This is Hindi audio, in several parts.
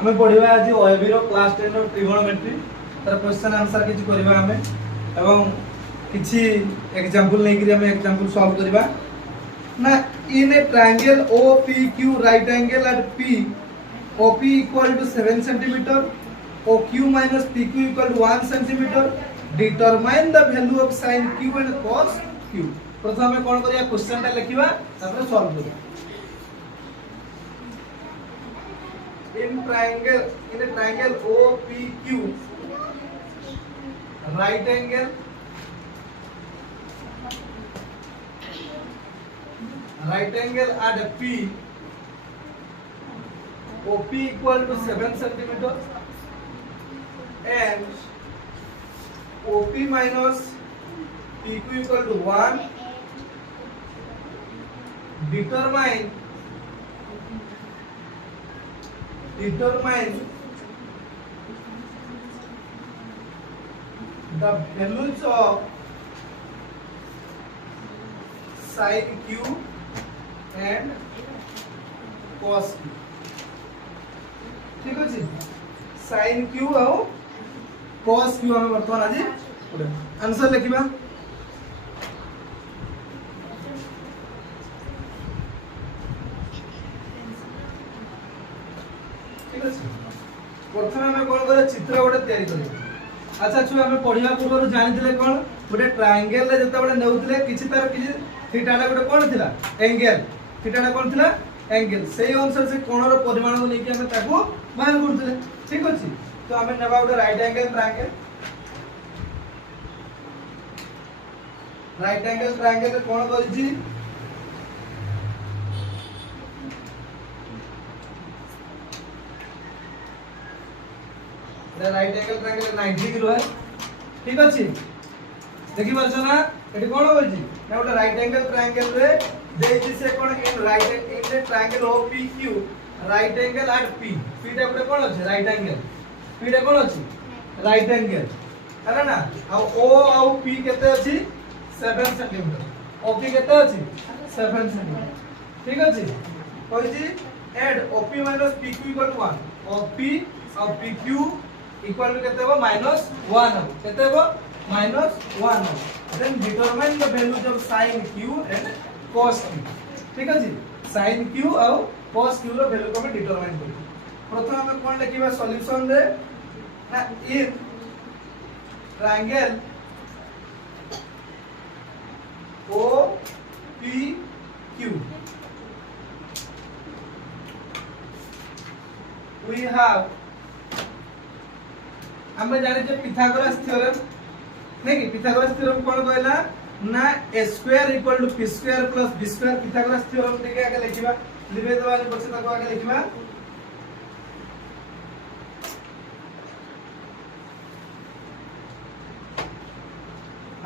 हमें पढ़िबा आज ओएबी रो क्लास 10 रो ट्रिगोनोमेट्री तार क्वेश्चन आंसर किछि करबा हमें एवं किछि एग्जांपल नै करी हमें एग्जांपल सॉल्व करबा ना in a triangle OPQ right angle at P OP equal to 7 cm OQ minus PQ equal to 1 cm determine the value of sin Q and cos Q प्रथम हमें कोन करिया क्वेश्चन टा लिखिबा तापर सॉल्व करिया in a triangle OPQ right angle at P OP equal to 7 cm and OP minus PQ equal to 1 determine the values of sin Q and cos Q ठीक अछि sin Q और cos Q हम वर्तमान आज आंसर लिखिबा प्रथम हमें कोन करे चित्र गोटे तयारी करियो अच्छा छु हमें पढिया पूर्व जानिथिले कोन गोटे ट्रायंगल रे जता बडे नेउथिले किछि तार किछि थीटाटा गोटे कोन थिला एंगल थीटाटा कोन थिला एंगल सेही अनुसार से कोणर परिमाण को लेके हमें ताको बाहर करथिले ठीक अछि तो हमें नेबा गोटे राइट एंगल ट्रायंगल रे कोन करिछि राइट एंगल ट्रायंगल 90 डिग्री है ठीक अछि देखि परछ ना एठी कोन होइछि ना गोटे राइट एंगल ट्रायंगल रे देछि से कोन in right in triangle OPQ right angle at P P टा गोटे कोन अछि राइट एंगल P टा कोन अछि राइट एंगल है ना आ O आ P केते अछि 7 cm OP केते अछि 7 cm ठीक अछि होइछि एड OP PQ = 1 OP और PQ equal to केते हो -1 हो केते हो -1 हो then determine the values of sin Q and cos Q ठीक अछि sin Q और cos Q रो वैल्यू को हम डिटरमाइन करू प्रथम हम कोन लिखिबा सॉल्यूशन रे ना इन ट्रायंगल OPQ we have हम जाने जे पिथागोरस थ्योरम नहीं कि पिथागोरस थ्योरम कोन कहला ना a square equal to p square plus b square Pythagoras theorem देके आगे लिखिबा लिबे दबाले पछे तको आगे लिखिबा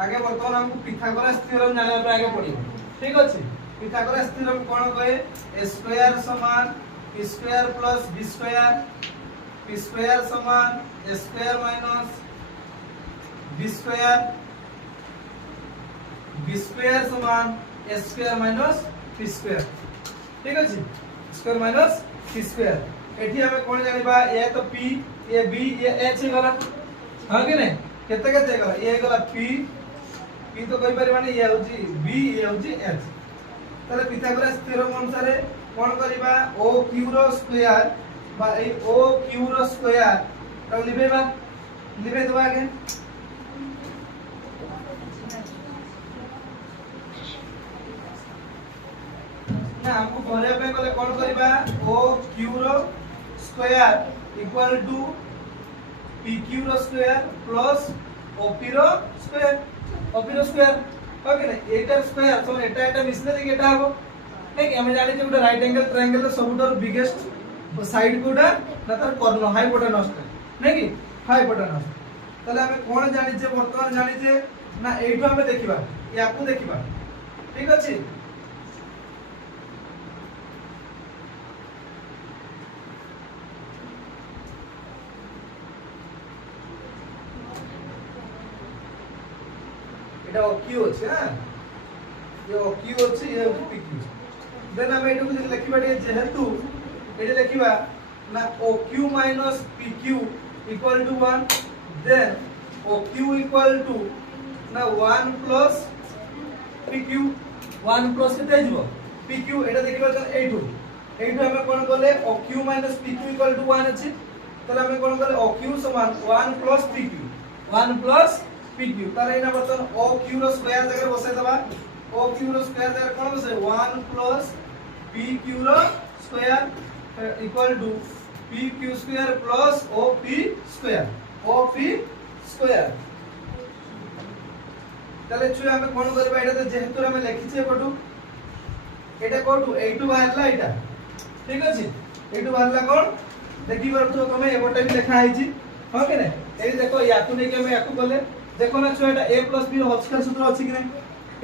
आगे वर्तमान हमको पिथागोरस थ्योरम जाने पर आगे पढिबो ठीक अछि पिथागोरस थ्योरम कोन कहे a square समान p square plus b square p square समान a square minus b square समान a square minus p square ठीक अछि square minus p square एठी हमें कोन जानिबा a तो p a b a h गला हां कि नै केते केते गला a गला p तो कहि पारि माने ये होची b ये होची h तले पिथागोरस थ्योरम अनुसार कोन करिबा OQ रो स्क्वायर बा ए OQ रो स्क्वायर तो लिबे दबा आगे ना हमको करे पे गले कोन करिबा OQ रो स्क्वायर इक्वल टू PQ रो स्क्वायर प्लस OP रो स्क्वायर ओके ना एटा स्क्वायर तो एटा मिसले कि एटा हबो नहीं कि हमें जानि जे उडा राइट एंगल ट्रायंगल रो सबुटर बिगेस्ट साइड कोडा ना तार कॉर्नर हाइपोटेनस नहीं कि हाइपोटेनस तले हमें कोन जानि जे वर्तमान जानि जे ना एठो हमें देखिबा याकू देखिबा ठीक अछि एटा OQ अछि हां ये OQ अछि ये PQ देन हम एठो लिखिबा जेहेतु एठे लिखिबा ना OQ minus PQ equal to 1, then OQ equal to ना 1 plus PQ, 1 plus केते जिवो PQ एटा देखिबा त एइटु हमें कोन बोले OQ minus PQ equal to 1 अछि, तले हमें कोन बोले OQ समान 1 plus PQ, 1 plus PQ तारे एना बर्तन OQ रो स्क्वायर जगह बसाय दबा, OQ रो स्क्वायर जगह कोन बसाय 1 plus PQ रो square equal to PQ square plus OP square, OP square তাহলে চুই আমি কোন করিবা এটা তো যেহেতু আমি লিখিছি এপটু এটা কোটু এইটু বাহারলা এটা ঠিক আছে এইটু বাহারলা কোন দেখি পারছো তুমি এপটা भी লেখা আইছি হ্যাঁ কি না এই দেখো ইয়াকু নেকি আমি ইয়াকু বলে দেখো না চুই এটা a + b র হোল স্কয়ার সূত্র আছে কি না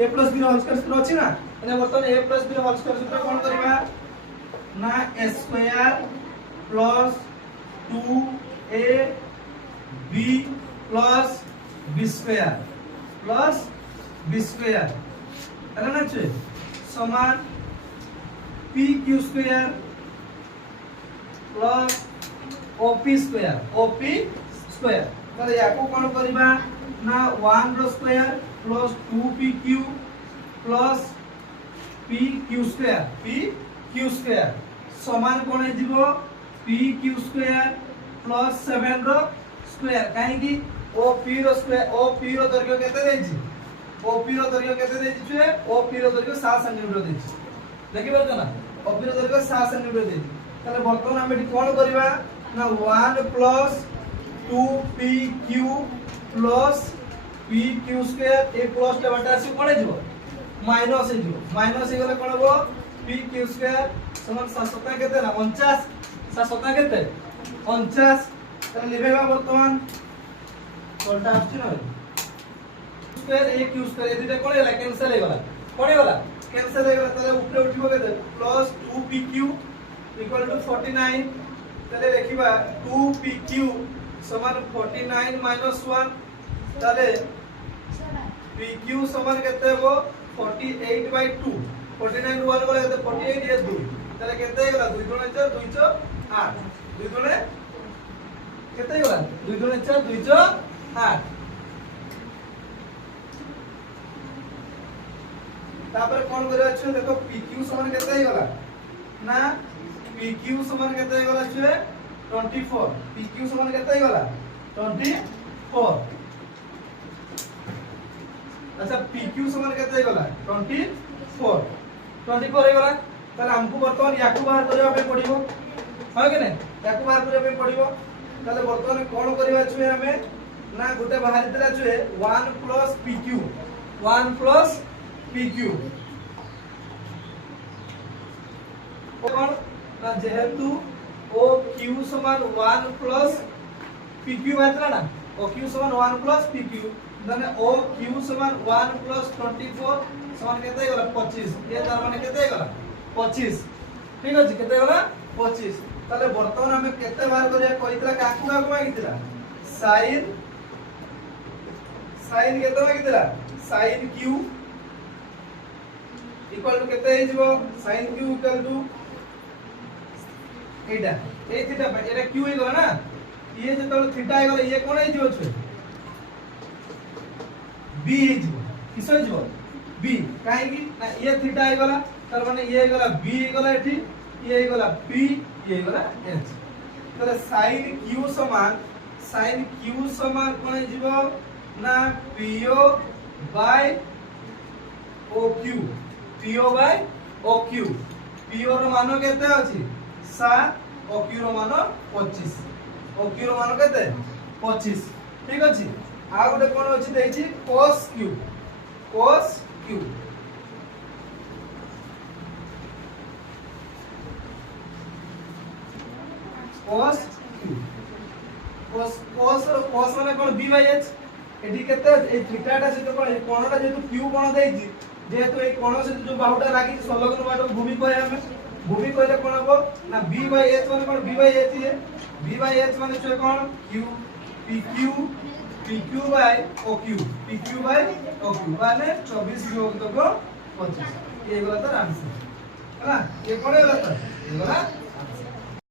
a + b র হোল স্কয়ার সূত্র আছে না মানে বর্তমান a + b র হোল স্কয়ার সূত্র কোন করিবা না a square plus 2ab plus b square plus b square है ना छे समान pq square plus op square ताले याको कोन करबा ना 1 रो square plus 2pq plus pq square समान कोन हे जिवो pq स्क्वायर प्लस 7 रो स्क्वायर काहे की OP रो स्क्वायर OP रो दৈর্ঘ্য केते देछि OP रो दৈর্ঘ্য केते देछि छे OP रो दৈর্ঘ্য 7 सेंटीमीटर देछि देखि परछ ना OP रो दৈর্ঘ্য 7 सेंटीमीटर देछि ताले बर्तमान हम एठी कोन करबा ना 1 plus 2pq plus pq square ए प्लस टा बाटा आसी कोन जिवो माइनस हे जिवो माइनस हे गले कोन हो pq स्क्वायर समान 7 केते ना 49 7 केते 49 ताले लिखेबा बर्तमान कोनटा आछि ना स्क्वायर a q स्क्वायर एदिटा कोन हैला कैंसिल हे गला कोन हे गला कैंसिल हे गला ताले ऊपर उठिबो केते प्लस 2pq इक्वल टू 49 ताले लिखिबा 2pq समान 49 माइनस 1 ताले pq समान केते हो 48/2 49 1 गला केते 48 ये 2 ताले केते हे गला 2 गुणे 4 208 2 गुणे केते हे गला 2 गुणे 4 208 तापर कोन करे अछि देखो pq समान केते हे गला ना pq समान केते हे गला छै 24 pq समान केते हे गला 24 अच्छा pq समान केते हे गला 24 हे गला ताले हमको वर्तमान याकू बाहर करबा पे पड़िबो हां कि नै याकू बाहर करबा पे पड़िबो ताले वर्तमान कोन करबा छै हमें ना गोटे बाहर दिला छै 1 प्लस pq कोन ना जेहेतु OQ समान 1 प्लस PQ बातला ना OQ समान 1 प्लस PQ माने OQ समान 1 प्लस 24 समान केते गला 25 ये तार माने केते गला 25 ठीक अछि केते गला 25 ताले वर्तमान हमें केते बार करिया कहितला काकू काकू मागितला sin केते मागितला sin q इक्वल टू केते हे जिवो sin q equal to Etah A theta Etah q हे गला ना ये जे तळ थीटा हे गला ये कोन हे जिवो छ b हे जिवो किसो हे जिवो b काहे की ना ये थीटा हे गला तार माने ये हे गला b हे गला एठी ये हे गला p ये हे गला h तले sin q समान कोन हे जिवो ना po by oq po by oq po रो मान केते अछि 7 oq रो मान 25 oq रो मान केते 25 ठीक अछि आ गोटे कोन अछि देछि cos q cos q माने कोन b बाय h एठी केते ए थीटाटा से तो कोन कोनटा जेतु q कोन देछि जेतु ए कोन से जो बाहुटा लागी संलग्न बाटो भूमि कहे हमें भूमि कहले कोन हो ना b बाय h माने कोन b बाय h है b बाय h माने छै कोन q pq बाय oq माने 24 योग तक 25 ये गला तो आंसर है ना ये कोन गला तो ये गला